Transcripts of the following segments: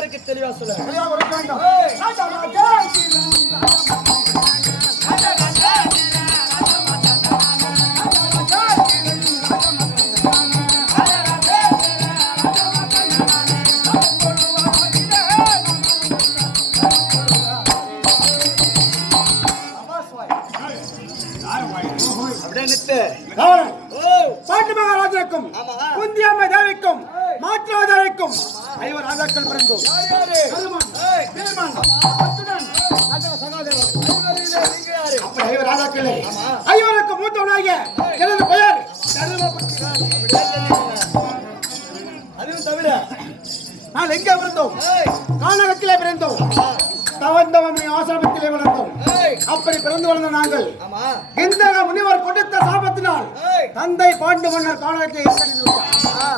சபையாருக்கு தெளிவா சொல்ல சரியாக ஒரு வேண்டும். ராஜா, ராஜா, அப்படியே நித்து பாண்டு மகாராஜாவுக்கும் ஆமா. குந்தியம்மை தேவிக்கும் மாற்றாவ தேவிக்கும் ஐவர் ராஜாக்கள் பிறந்தோம். ஐவருக்கு மூத்தவனாகிய எனது பெயர். அதுவும் தவிர நான் எங்கே பிறந்தோம்? கானகத்திலே பிறந்தோம். தவந்தவன் ஆசிரமத்திலே வளர்ந்தோம். அப்படி பிறந்து வளர்ந்த நாங்கள் இந்த முனிவர் கொடுத்த சாபத்தினால் தந்தை பாண்டு மன்னர் கானகத்தை ஏற்படுத்தி விட்டார். ஆ,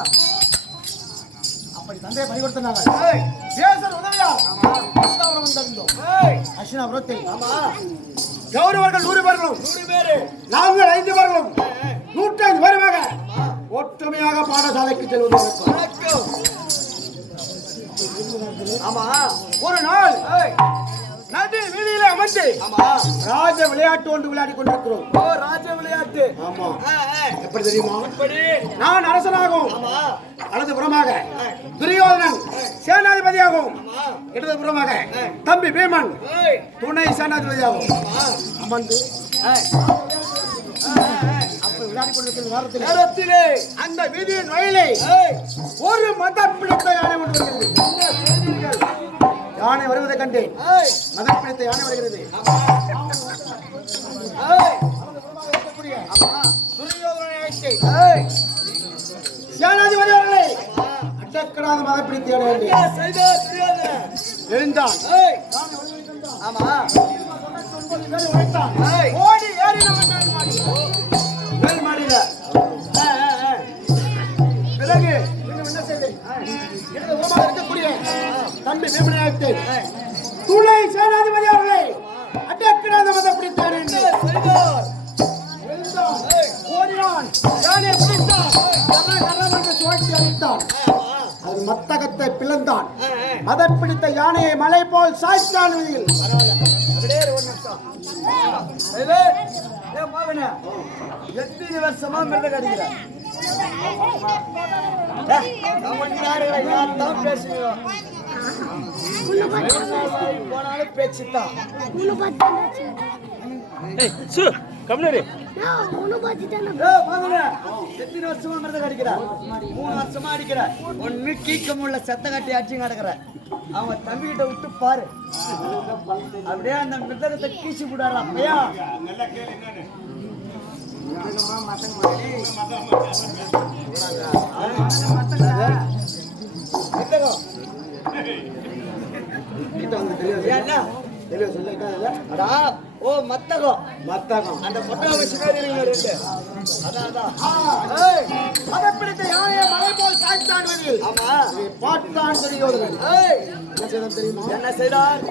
அப்படி தந்தையை பறிகொடுத்தாங்க ஏய், தேசர் உதவியார் அஷ்டாவரம் வந்திருந்தோம். ஆமா. கௌரவர்கள் நூறு பேர்களும் நாங்கள் ஐந்து பேர்களும் ஏய், நூற்றைந்து பேருமாக ஒற்றுமையாக பாடசாலைக்கு செல்வது விளையாட்டு ஒன்று விளையாடி கொண்டிருக்கிறோம். ஓ ராஜ விளையாட்டு. ஆமா. எப்படி தெரியுமா? நான் அரசனாகவும் வலது புறமாக துரியோதனன் சேனாதிபதியாகவும் இடது புறமாக தம்பி பீமன் துணை சேனாதிபதியாகவும் அமர்ந்து நேரத்தில் அந்த வீதியின் ஏய், ஒரு மதம் பிடித்த யானை ஒன்று வருகிறது யானை வருவதை கண்டேன். மதம் பிடித்த யானை வருகிறது. சேனாதிபதி அவர்களே அட்டக்கடாத மதம் பிடித்த யானை எழுந்தான். ஆமா. ஓடி ஏறினவன் மேல் துணை சேனாதிபதி அவர்களே அட்டக்கிடாத பிடித்தார் என்று அது மத்தகத்தை பிளந்தான் மதம் பிடித்த யானையை மலை போல் சாய்த்தான் வீதியில் எத்தனை வருஷமா மிருதம் அடிக்கிற? பேசுகிறோம் நமக்கு யாருடா, யார்தான் பேசுவீங்க? போனாலும் பேச்சுதான். ஏய், மகனே, எத்தனை வருஷமா மிருதம் அடிக்கிற? மூணு வருஷமா அடிக்கிற. ஒண்ணு கீக்க முடியல, செத்த கட்டி அடிச்சு கிடக்குற. அவன் தம்பிகிட்ட விட்டு பாரு அப்படியே அந்த மிருதகத்தை கீச்சு விடாரா பையா மத்தங்க ஏன்னா? தெளிவா சொல்லிருக்காங்கல்ல? அடா, ஓ மத்தகம். மத்தகம். அந்த அதான் பிடித்த யானையை மலை போல் ஆமா. என்ன செய்தார்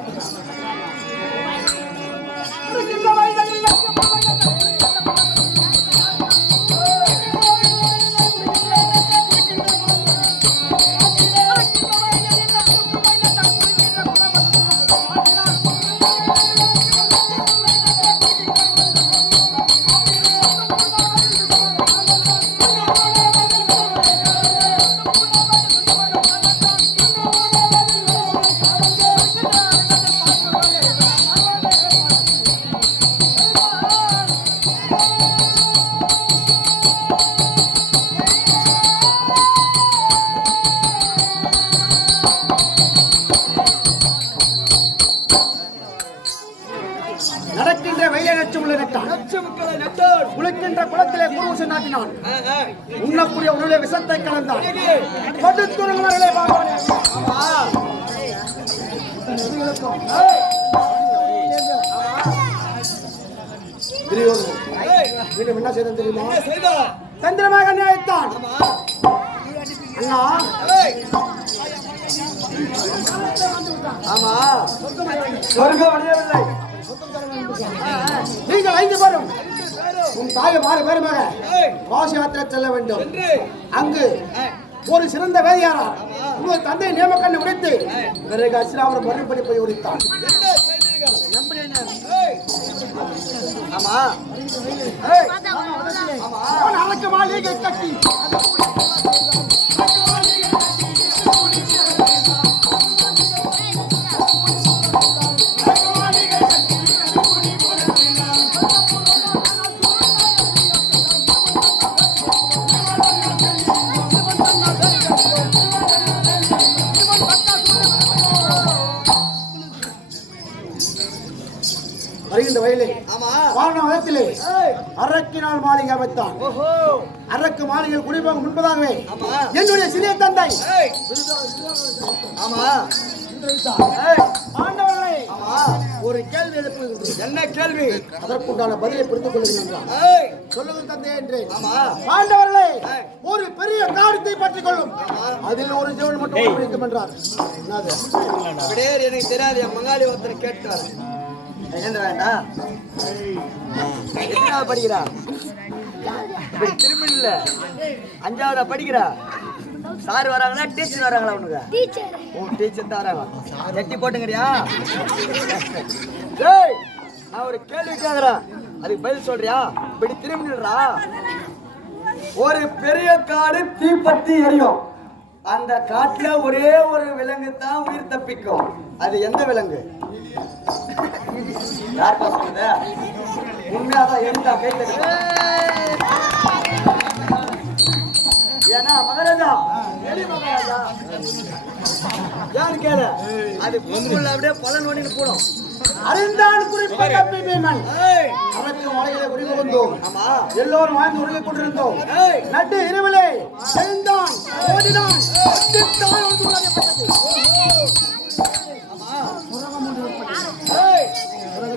ஆ. உண்ணக்கூடிய உணவிலே விஷத்தை கலந்தான் மீண்டும் என்ன செய்தான் தெரியுமா? தந்திரமாக நியாயத்தான். ஆமா. அண்ணா. ஆமா. சொர்க்கம் நீங்கள் ஐந்து பேரும் உன் தாயை மாறு பேருமாக காசி யாத்திரை செல்ல வேண்டும். அங்கு ஒரு சிறந்த வேதியாரார் உங்கள் தந்தை நியமக்கண்ணை உடைத்து பிறகு அசிராவரம் மறுபடி போய் உடைத்தான். ஆமா. அவன் அரக்கு மாளிகை கட்டி. ஓஹோ. அரக்கு மாளிகையில் குடிபோகும் முன்பதாகவே ஆமா. என்னுடைய சிறிய தந்தை. ஆமா. ஆண்டவர்களே. ஆமா. ஒரு கேள்வி எழுப்புகிறது என்ன கேள்வி? அதற்குண்டான பதிலை புரிந்து கொள்ளுங்கள் சொல்லுங்கள் தந்தை என்று. ஆமா. ஆண்டவர்களே. ஒரு பெரிய காரியத்தை பற்றிக் கொள்ளும். அதில் ஒரு ஜீவன் மட்டும் பிடிக்கும் என்றார். எனக்கு தெரியாது. என் மங்காளி ஒருத்தர் கேட்டு எங்கேருந்து வேண்டாம் எத்தனாவது படிக்கிறா? இப்படி திரும்ப இல்ல அஞ்சாவதா படிக்கிறா? சார் வராங்களா டீச்சர் வராங்களா உனக்கு? ஓ டீச்சர் தான் வராங்க. எட்டி போட்டுங்கிறியா? ஏய் நான் ஒரு கேள்வி கேக்குறேன். அதுக்கு பதில் சொல்றியா? இப்படி திரும்பிடுறா ஒரு பெரிய காடு தீப்பற்றி எரியும். அந்த காட்டுல ஒரே ஒரு விலங்கு தான் உயிர் தப்பிக்கும். அது எந்த விலங்கு? யார் சொல்லுது உண்மையாதான் எரிந்தா கை தட்டு. ஏன்னா மகாராஜா யாரு கேளு? அது பொங்குள்ள அப்படியே பலன் ஒண்ணுன்னு போடும். அறிந்தான் குறிப்பை தப்பி பீமன் ஏய். அரக்கு மாளிகையிலே குடிபுகுந்தோம் ஆமா எல்லோரும் வாழ்ந்து உருகிக் கொண்டிருந்தோம். நட்டு இரவிலே ஓடினான்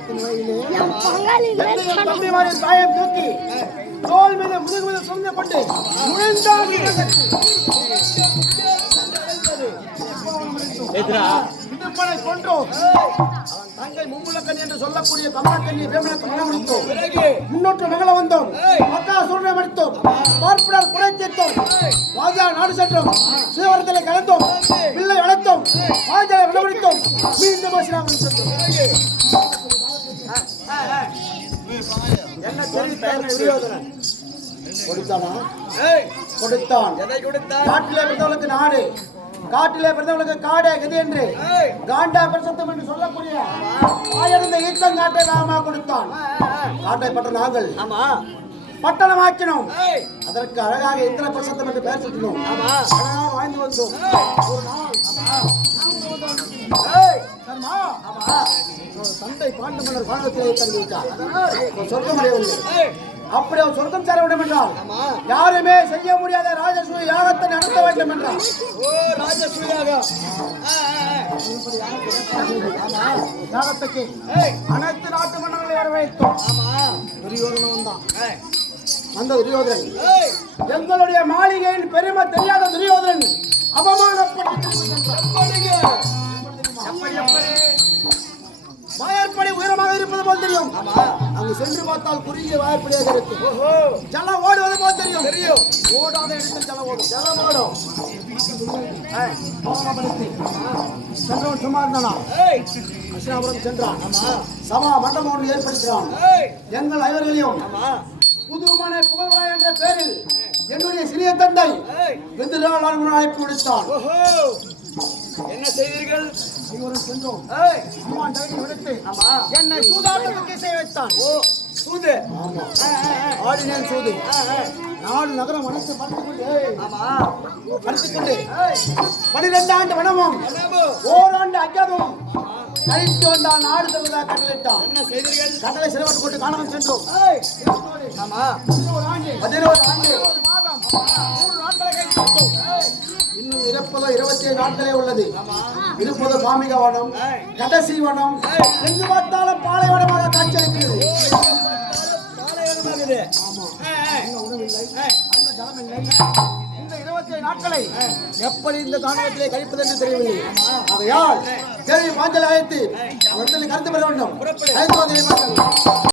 உலகத்தின் வழியிலே தாயம் தூக்கி தோல் மீது முதுகு மீது சுமந்து கொண்டு இடுப்பனை கொன்றோம் தங்கை மும்முலக்கணி என்று சொல்லக்கூடிய தமிழக்கண்ணி வேமனத்தை மனம் முடித்தோம் வந்தோம் மக்கா சூழ்நிலை அடித்தோம் பார்ப்பினர் குறை தீர்த்தோம் ராஜா நாடு சென்றோம் சிவவரத்தில் கலந்தோம். பிள்ளை வளர்த்தோம். ராஜாவை மீண்டும் சிராமணி சென்றோம் கொடுத்தானா? கொடுத்தான். எதை கொடுத்தான்? காட்டிலே பிறந்தவளுக்கு நாடு. காட்டிலே பிறந்தவளுக்கு காடே கதி என்று. காண்டா பிரசத்தம் என்று சொல்லக்கூடிய ஆயிரந்த ஈச்சம் காட்டை நாமா கொடுத்தான். காட்டை பட்ட நாங்கள். ஆமா. பட்டணமாக்கினோம் அதற்கு அழகாக இந்திர பிரசத்தம் என்று பெயர் சுற்றினோம் அழகாக வாழ்ந்து வந்தோம். ஒரு நாள் ஏய் தர்மா ஆமா தந்தை பாண்டு மன்னர் வானத்திலே தந்து விட்டார் ஒரு சொர்க்கம் அடையவில்லை அப்படி அவர் சொர்க்கம் சேர வேண்டும் என்றால் யாருமே செய்ய முடியாத ராஜசூய யாகத்தை நடத்த வேண்டும் என்றார் ஓ ராஜசூயாக. யாகத்துக்கு ஏய். அனைத்து நாட்டு மன்னர்களை வரவேற்றோம் ஆமா. துரியோதனன் வந்தான் ஏய். அந்த துரியோதனன். எங்களுடைய மாளிகையின் பெருமை தெரியாத துரியோதனன் அவமானப்பட்டு எப்படி எப்படி வாயற்படி உயரமாக இருப்பது போல் தெரியும். அங்கு சென்று பார்த்தால் குறுகிய வாயற்படியாக இருக்கும். ஜலம் ஓடுவது போல் தெரியும். தெரியும். ஓடாத இடத்தில் ஜலம் ஓடும். ஜலம் ஓடும். சென்றவன் சும்மா இருந்தானா? ஏய். அஸ்னாபுரம் சென்றான். சபா மண்டபம் ஒன்று ஏற்படுத்தினான் எங்கள் ஐவர்களையும் புதுமனை புகழ்வராய் என்ற பெயரில் என்னுடைய சிறிய தந்தை வெந்திரால் அழைப்பு விடுத்தான். ஓஹோ. என்ன செய்தீர்கள் ஐவரும் சென்றோம் ஏய் அம்மா விடுத்து ஆமா. என்னை சூதாட்டத்துக்கு இசை வைத்தான் ஓ சூது. ஆமா. ஆடினேன் சூது. நாடு நகரம் அனைத்து படுத்துக்கொண்டு ஆமா. படுத்துக்கொண்டு. பனிரெண்டு ஆண்டு வனமும் ஓராண்டு அஜாதமும் கழித்து வந்தான் நாடு தகுதா கட்டளிட்டான் என்ன செய்தீர்கள் கட்டளை சிறுவன் கொண்டு காணகம் சென்றோம். ஆமா. பதினோரு ஆண்டு. பதினோரு ஆண்டு மாதம் மூன்று நாட்களை கழித்தோம் இன்னும் இருப்பதோ இருபத்தி ஏழு நாட்களே உள்ளது. இருப்பது பாமிக வனம் கடைசி வனம் எங்கு பார்த்தாலும் பாலைவனமாக காட்சியளிக்கிறது. நாட்களை எப்படி இந்த தாண்டவத்திலே கழிப்பது என்று தெரியவில்லை. ஆகையால் தேவி பாஞ்சல் அழைத்து அவரிடத்தில் கருத்து பெற வேண்டும்.